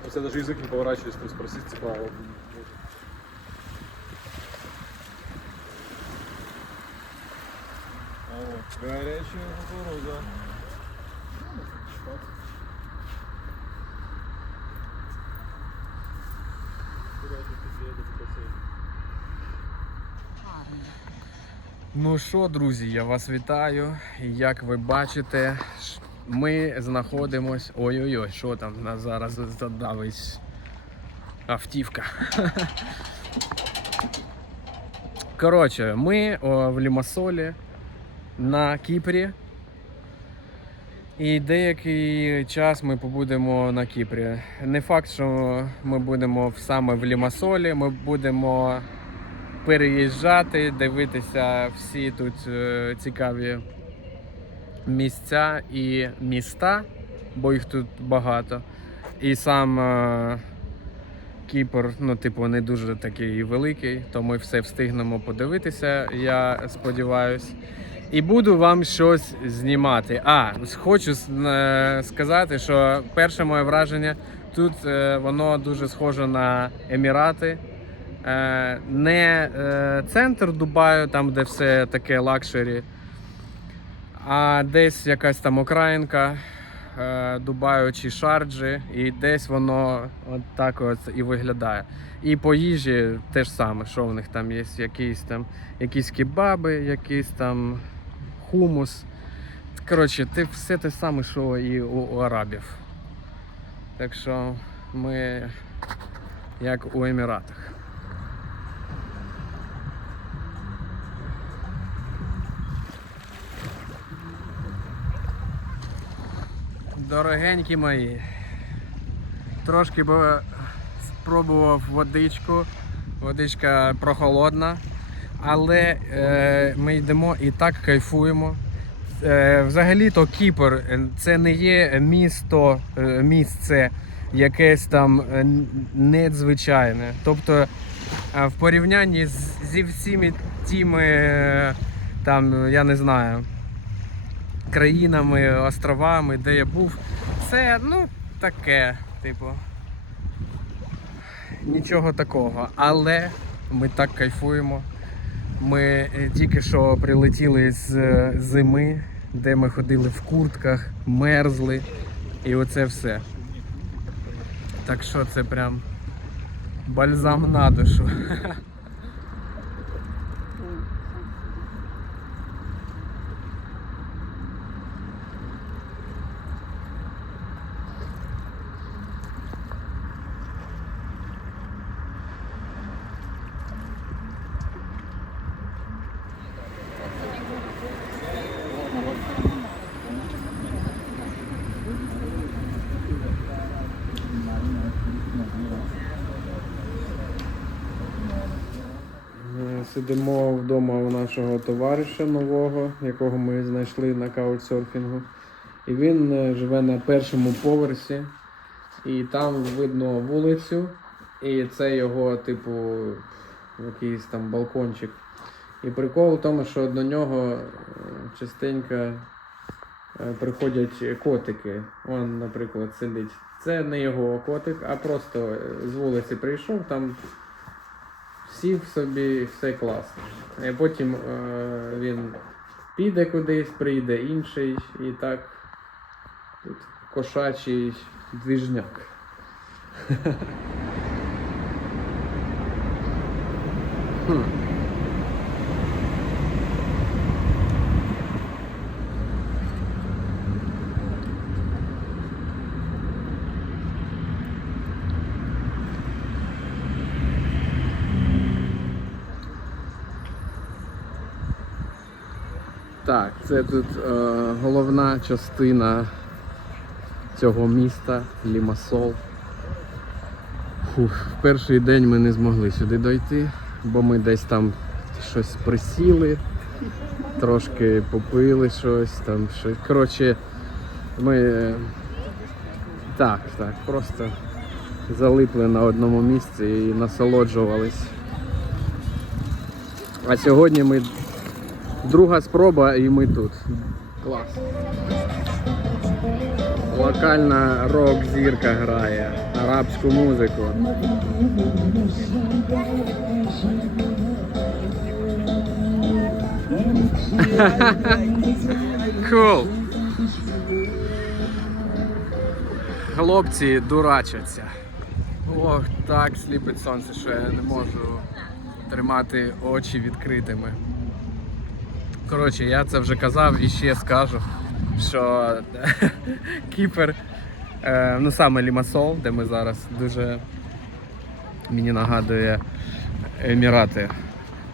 То есть я даже язык не поворачиваюсь, то спросить типа... горячая кукуруза. Ну що, друзі, я вас вітаю. Як ви бачите, ми знаходимось. Ой-ой-ой, що там нас зараз задавить автівка. Коротше, ми о, в Лімасолі на Кіпрі. І деякий час ми побудемо на Кіпрі. Не факт, що ми будемо саме в Лімасолі, ми будемо переїжджати, дивитися всі тут е, цікаві місця і міста, бо їх тут багато. І сам е, Кіпр, ну, типу, не дуже такий великий, то ми все встигнемо подивитися, я сподіваюся. І буду вам щось знімати. А, хочу е, сказати, що перше моє враження тут е, воно дуже схоже на Емірати. Е, не е, центр Дубаю, там, де все таке лакшері, а десь якась там окраїнка е, Дубаю чи Шарджі, і десь воно от так от і виглядає. І по їжі те ж саме, що в них там є, якісь там якісь кебаби, якийсь там хумус. Коротше, те, все те саме, що і у, у арабів. Так що ми як у Еміратах. Дорогенькі мої. Трошки би спробував водичку. Водичка прохолодна. Але е, ми йдемо і так кайфуємо. Е, взагалі-то Кіпр е, це не є місто, е, місце якесь там е, надзвичайне. Тобто в порівнянні з, зі всіми тими, там, я не знаю, країнами, островами, де я був, це ну таке, типу. Нічого такого. Але ми так кайфуємо. Ми е, тільки що прилетіли з е, зими, де ми ходили в куртках, мерзли. І оце все. Так що це прям бальзам на душу. Сидимо вдома у нашого товариша нового, якого ми знайшли на каучсерфінгу. І він е, живе на першому поверсі, і там видно вулицю, і це його, типу, якийсь там балкончик. І прикол в тому, що до нього е, частенько е, приходять котики. Он, наприклад, сидить. Це не його котик, а просто з вулиці прийшов, там сів собі, все класно. І потім е, він піде кудись, прийде інший, і так тут кошачий двіжняк. Хм. Так, це тут е, головна частина цього міста Лімасол. Фух, в перший день ми не змогли сюди дойти, бо ми десь там щось присіли, трошки попили щось там. Щось. Коротше, ми е, так, так, просто залипли на одному місці і насолоджувались. А сьогодні ми Друга спроба і ми тут. Клас. Локальна рок-зірка грає арабську музику. Cool. Хлопці дурачаться. Ох, так сліпить сонце, що я не можу тримати очі відкритими. Коротше, я це вже казав і ще скажу, що Кіпер, е, ну саме Лімасол, де ми зараз, дуже мені нагадує Емірати.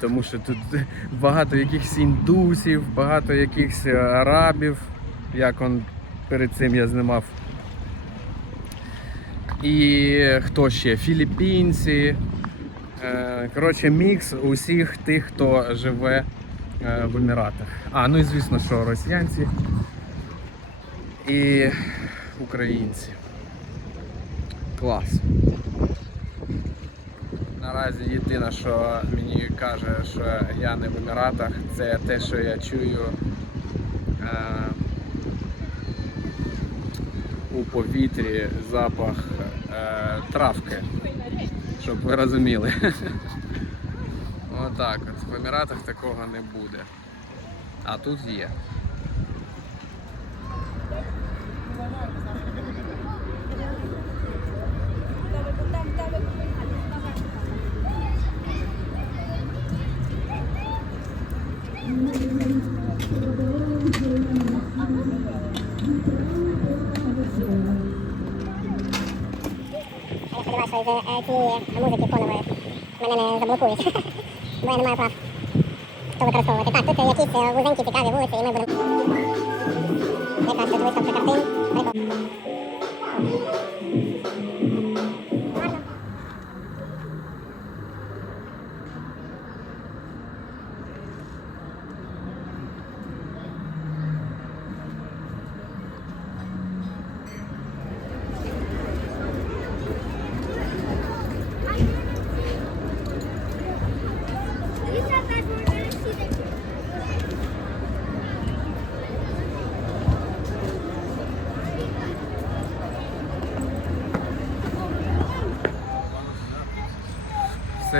Тому що тут багато якихось індусів, багато якихось арабів, як он перед цим я знімав. І хто ще? Філіппінці. Е, Коротше, мікс усіх тих, хто живе в Еміратах. А, ну і звісно, що росіянці і українці. Клас. Наразі єдине, що мені каже, що я не в Еміратах, це те, що я чую е, у повітрі запах е, травки. Щоб ви розуміли. Отак от. В Еміратах такого не буде. А тут є. Я сподіваюся, е, цієї музики фонової мене не заблокують, бо я не маю прав то використовувати. Так, тут якісь вузенькі цікаві вулиці, і ми будемо. Якась тут виставка картин.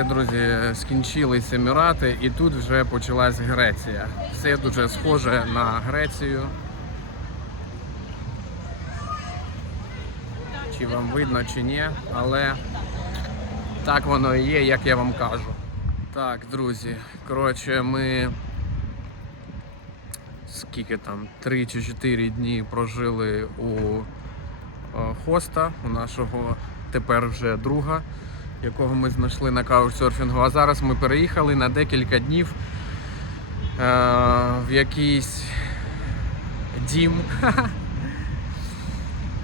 Все, друзі, скінчились Емірати і тут вже почалась Греція. Все дуже схоже на Грецію. Чи вам видно, чи ні, але так воно і є, як я вам кажу. Так, друзі, коротше, ми скільки там, 3 чи 4 дні прожили у е, хоста, у нашого тепер вже друга, якого ми знайшли на каучсерфінгу. А зараз ми переїхали на декілька днів е, в якийсь дім.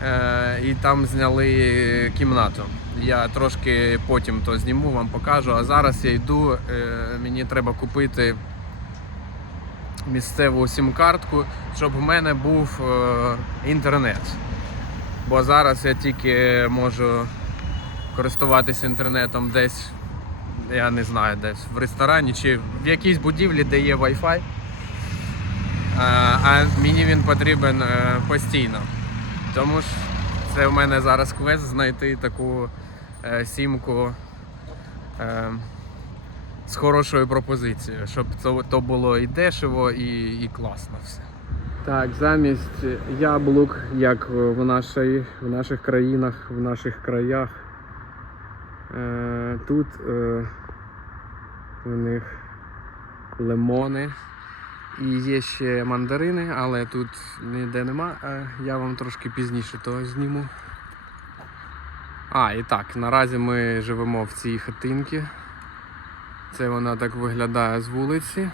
Е, і там зняли кімнату. Я трошки потім то зніму, вам покажу. А зараз я йду, е, мені треба купити місцеву сім-картку, щоб в мене був е, інтернет. Бо зараз я тільки можу користуватися інтернетом десь, я не знаю, десь в ресторані чи в якійсь будівлі, де є Wi-Fi. А, а мені він потрібен е, постійно. Тому ж це в мене зараз квест знайти таку е, сімку е, з хорошою пропозицією, щоб то було і дешево, і, і класно все. Так, замість яблук, як в, нашій, в наших країнах, в наших краях, е, тут е, у них лимони. І є ще мандарини, але тут ніде нема. Е, Я вам трошки пізніше то зніму. А, і так, наразі ми живемо в цій хатинці. Це вона так виглядає з вулиці.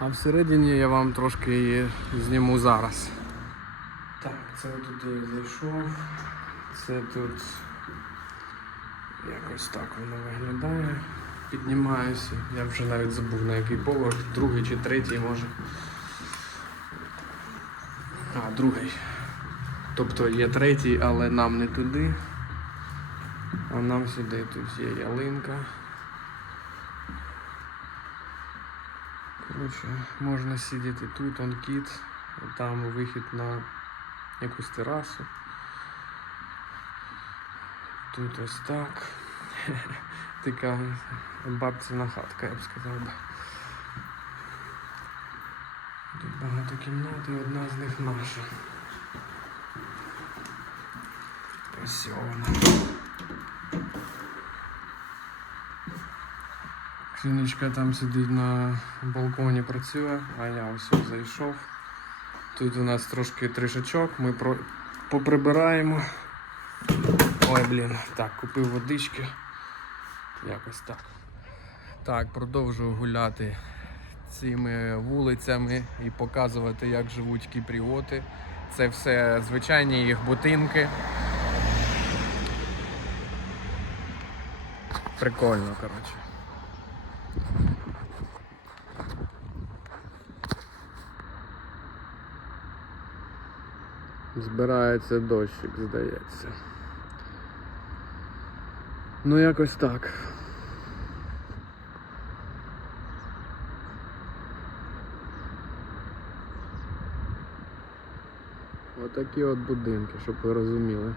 А всередині я вам трошки її зніму зараз. Так, це туди я зайшов. Це тут якось так воно виглядає. Піднімаюся. Я вже навіть забув на який поверх, другий чи третій може. А, другий. Тобто є третій, але нам не туди. А нам сюди тут є ялинка. Коротше, можна сидіти тут, он кіт, там вихід на якусь терасу. Тут ось так. Така бабцина хатка, я б сказав би. Тут багато кімнат і одна з них наша. Ось вона. Ксюнечка там сидить на балконі працює, а я ось зайшов. Тут у нас трошки тришачок, ми поприбираємо. Ой, блін, так, купив водички. Якось так. Так, продовжую гуляти цими вулицями і показувати, як живуть кіпріоти. Це все звичайні їх будинки. Прикольно, коротше. Збирається дощик, здається. Ну, якось так. Отакі от будинки, щоб ви розуміли.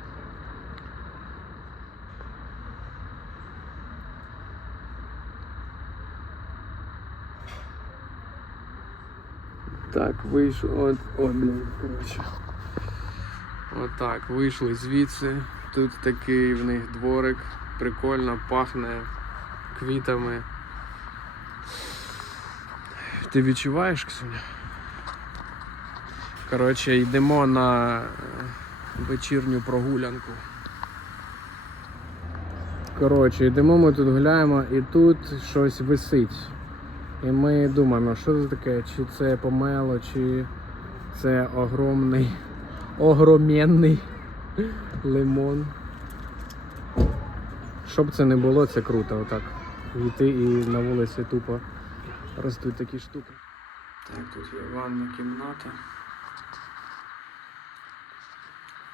Так, вийшло. От, от, коротше. Отак, вийшли звідси. Тут такий в них дворик. Прикольно, пахне квітами. Ти відчуваєш, Ксюня? Коротше, йдемо на е, вечірню прогулянку. Коротше, йдемо ми тут гуляємо і тут щось висить. І ми думаємо, що це таке, чи це помело, чи це огромний, огроменний лимон. Щоб це не було, це круто отак. Йти і на вулиці тупо ростуть такі штуки. Так, тут є ванна кімната.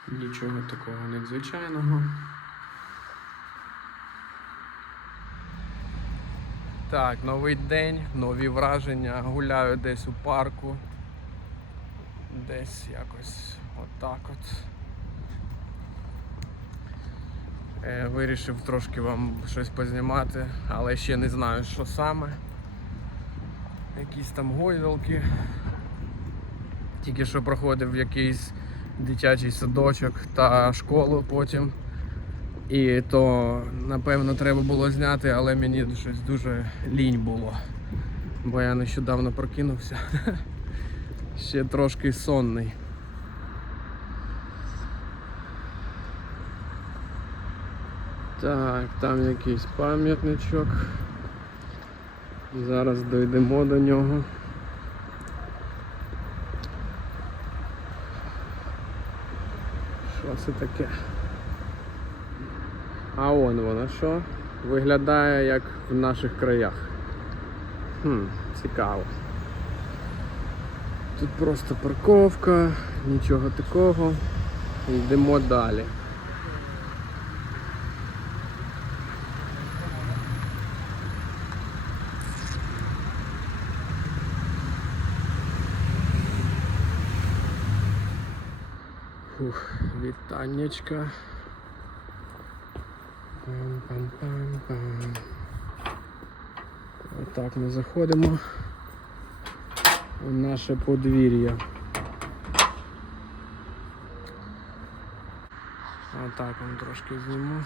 Нічого такого надзвичайного. Так, новий день, нові враження. Гуляю десь у парку. Десь якось отак от. Е, Вирішив трошки вам щось познімати, але ще не знаю, що саме. Якісь там гойдалки. Тільки що проходив якийсь дитячий садочок та школу потім. І то, напевно, треба було зняти, але мені щось дуже лінь було. Бо я нещодавно прокинувся. Ще трошки сонний. Так, там якийсь пам'ятничок. Зараз дійдемо до нього. Що це таке? А он воно що? Виглядає як в наших краях. Хм, цікаво. Тут просто парковка, нічого такого. Йдемо далі. Фух, вітаннячка. Пам-пам-пам-пам. Отак ми заходимо у наше подвір'я. Отак вам трошки зніму.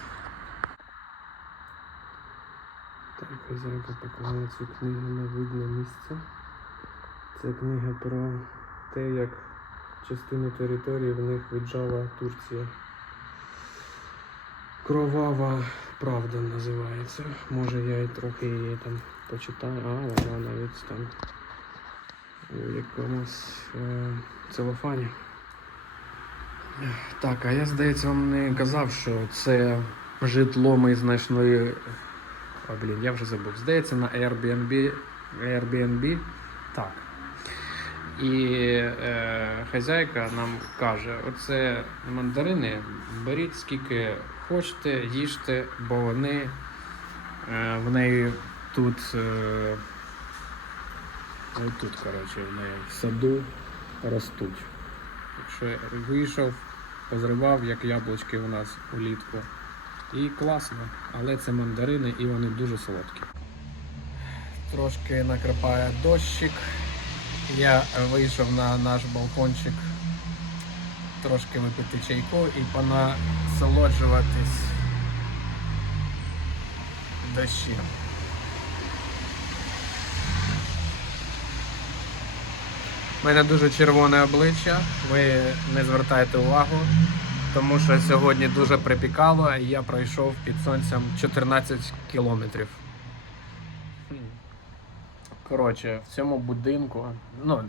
Так, хазяйка поклала цю книгу на видне місце. Це книга про те, як частину території в них віджала Турція. Кровава правда називається. Може я і трохи її там почитаю. А, вона навіть там у якомусь е, целофані. Так, а я здається вам не казав, що це житло ми знайшли. О, блін, я вже забув. Здається, на Airbnb. Airbnb. Так. І е, хазяйка нам каже: оце мандарини беріть скільки хочете, їжте, бо вони е, в неї тут. Е, тут, коротше, в неї в саду ростуть. Якщо вийшов, позривав, як яблучки у нас улітку. І класно, але це мандарини і вони дуже солодкі. Трошки накрапає дощик. Я вийшов на наш балкончик трошки випити чайку і понасолоджуватись дощем. У мене дуже червоне обличчя, ви не звертайте увагу, тому що сьогодні дуже припікало, і я пройшов під сонцем 14 кілометрів. Коротше, в цьому будинку, ну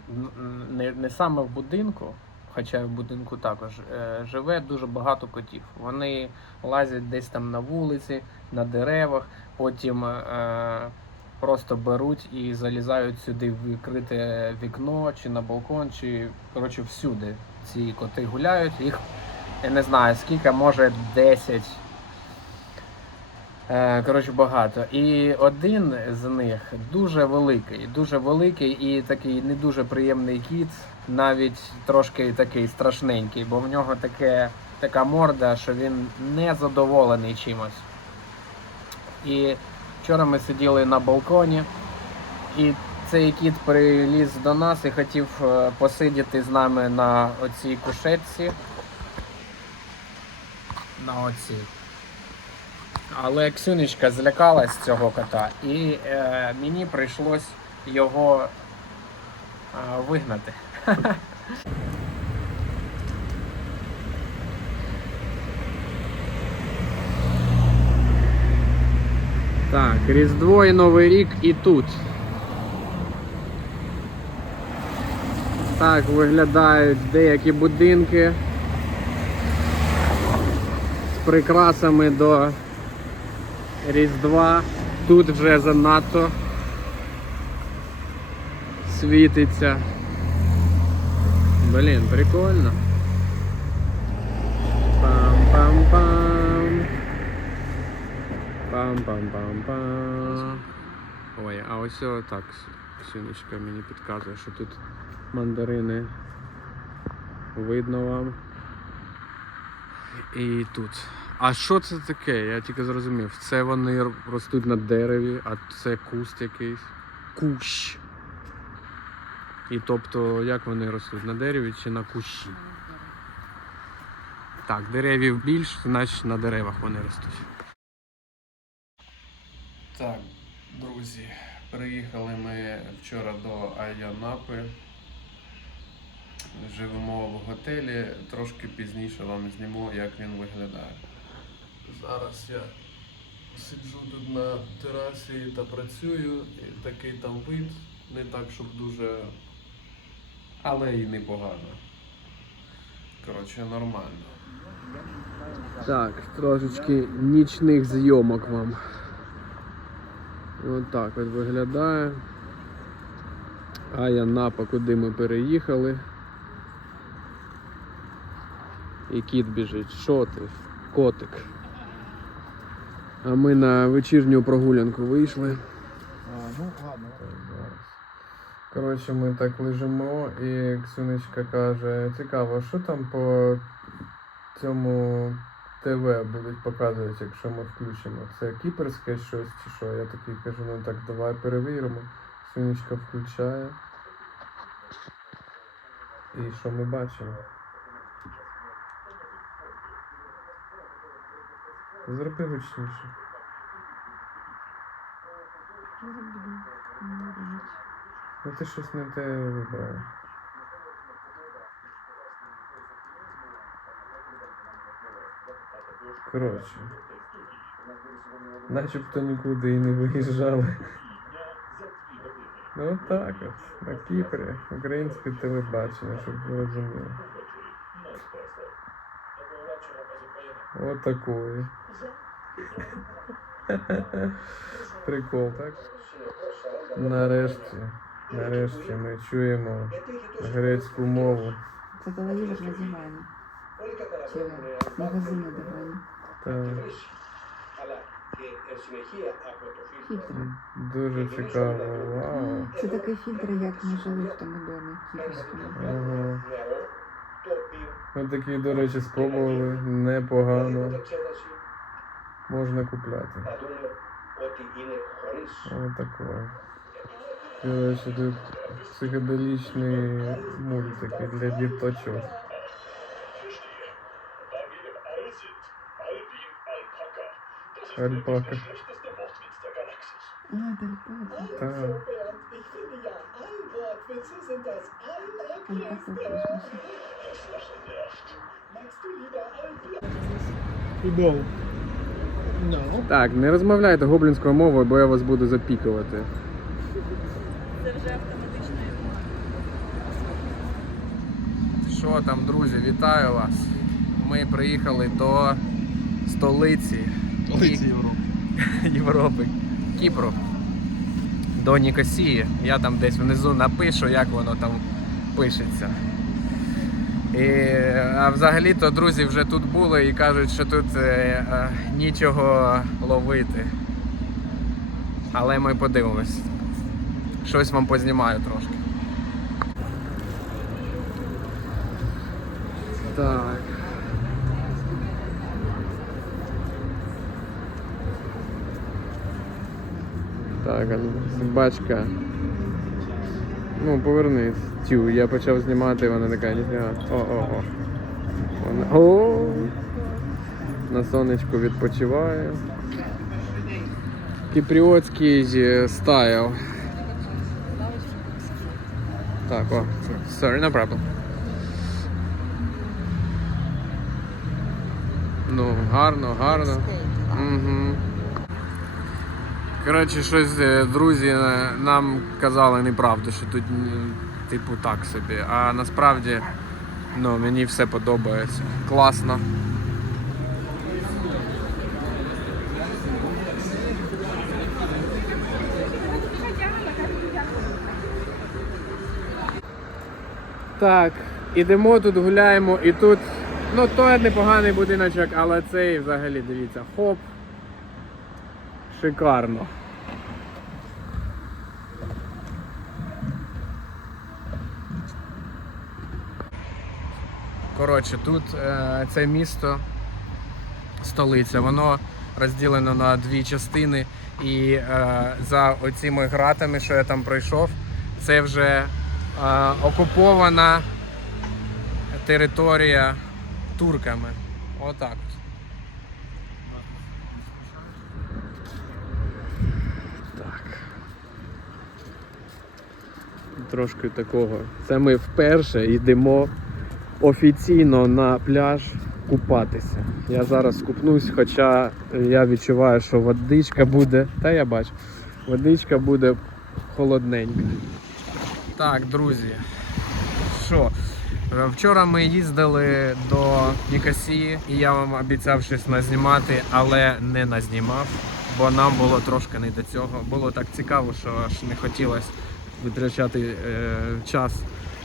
не, не саме в будинку, хоча в будинку також, е, живе дуже багато котів. Вони лазять десь там на вулиці, на деревах, потім е, просто беруть і залізають сюди в відкрите вікно, чи на балкон, чи коротше всюди. Ці коти гуляють, їх я не знаю скільки, може 10. Е, Коротше, багато. І один з них дуже великий, дуже великий і такий не дуже приємний кіт, навіть трошки такий страшненький, бо в нього таке, така морда, що він не задоволений чимось. І вчора ми сиділи на балконі, і цей кіт приліз до нас і хотів е, посидіти з нами на оцій кушетці. На оцій. Але Ксюнечка злякалась цього кота, і е, мені прийшлось його е, вигнати. Так, Різдво і Новий рік і тут. Так виглядають деякі будинки з прикрасами до Різдва. Тут вже занадто світиться. Блін, прикольно. Пам-пам-пам. Пам-пам-пам-пам. Ой, а ось так, Сіночка мені підказує, що тут мандарини видно вам. І тут. А що це таке? Я тільки зрозумів. Це вони ростуть на дереві, а це куст якийсь. Кущ. І тобто, як вони ростуть? На дереві чи на кущі? Так, деревів більш, значить на деревах вони ростуть. Так, друзі, приїхали ми вчора до Айянапи. Живемо в готелі. Трошки пізніше вам зніму, як він виглядає. Зараз я сиджу тут на терасі та працюю. І такий там вид. Не так, щоб дуже. Але і непогано. Коротше, нормально. Так, трошечки нічних зйомок вам. Ось так от виглядає. А я напа, куди ми переїхали. І кіт біжить. Що ти? Котик. А ми на вечірню прогулянку вийшли. А, ну ладно. Коротше, ми так лежимо, і Ксюнечка каже, цікаво, що там по цьому ТВ будуть показувати, якщо ми включимо. Це кіперське щось чи що? Я такий кажу, ну так давай перевіримо. Ксюнечка включає. І що ми бачимо? Зроби гучніше. Ну ти щось не те вибрав. Коротше. Начебто нікуди і не виїжджали. Ну так от, на Кіпрі, українське телебачення, щоб ви розуміли. Отакої. Прикол, так? Нарешті, нарешті ми чуємо грецьку мову. Це телевізор надіваємо. Чи магазини диваємо. Та Фільтри. дуже цікаво. Вау. Це такий фільтр, як ми жили в тому домі. Ага. Ось такі, до речі, спробували. Непогано. Можна купляти. Ось такое. Короче, тут психоделічні мультики для діточок. Альпака. Футбол. No. Так, не розмовляйте гоблінською мовою, бо я вас буду запікувати. Це вже автоматично Що там, друзі, вітаю вас. Ми приїхали до столиці Столиці Європи. Європи, Кіпру, до Нікосії. Я там десь внизу напишу, як воно там пишеться. І, а взагалі-то друзі вже тут були і кажуть, що тут е, е, нічого ловити. Але ми подивимось. Щось вам познімаю трошки. Так. Так, а ну. Повернись. Тю, я почав знімати, вона така ніфіга. О, о, о. Вона. О! На сонечку відпочиває. Кіпріотський стайл. Так, о. Sorry, no problem. Ну, гарно, гарно. Угу. Коротше, щось е, друзі е, нам казали неправду, що тут типу так собі. А насправді ну, мені все подобається. Класно. Так, ідемо тут, гуляємо, і тут, ну, то непоганий будиночок, але цей взагалі, дивіться, хоп. Шикарно. Коротше, тут е, це місто, столиця, воно розділено на дві частини. І е, за оціми гратами, що я там пройшов, це вже е, окупована територія турками. Отак. Трошки такого. Це ми вперше йдемо офіційно на пляж купатися. Я зараз купнусь, хоча я відчуваю, що водичка буде. Та я бачу, водичка буде холодненька. Так, друзі. Що? Вчора ми їздили до Нікосії, і я вам обіцяв щось назнімати, але не назнімав, бо нам було трошки не до цього. Було так цікаво, що аж не хотілося витрачати е, час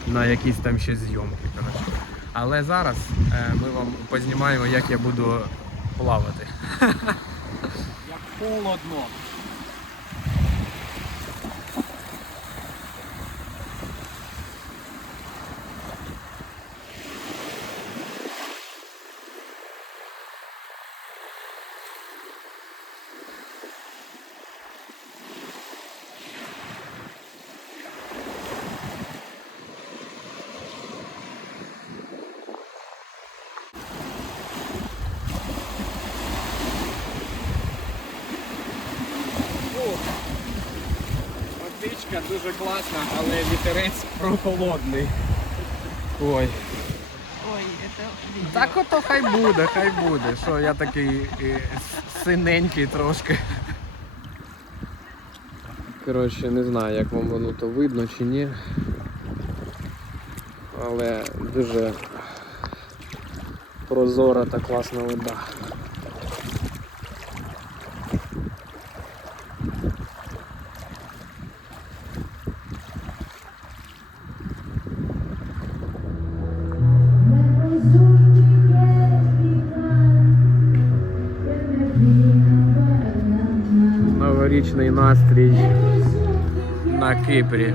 на якісь там ще зйомки. Коротше. Але зараз е, ми вам познімаємо, як я буду плавати. Як холодно. Класна, але вітерець прохолодний. Ой. Ой. Так ото хай буде, хай буде. Що я такий е, синенький трошки. Коротше, не знаю, як вам воно то видно чи ні. Але дуже прозора та класна вода. Новорічний настрій на Кипрі.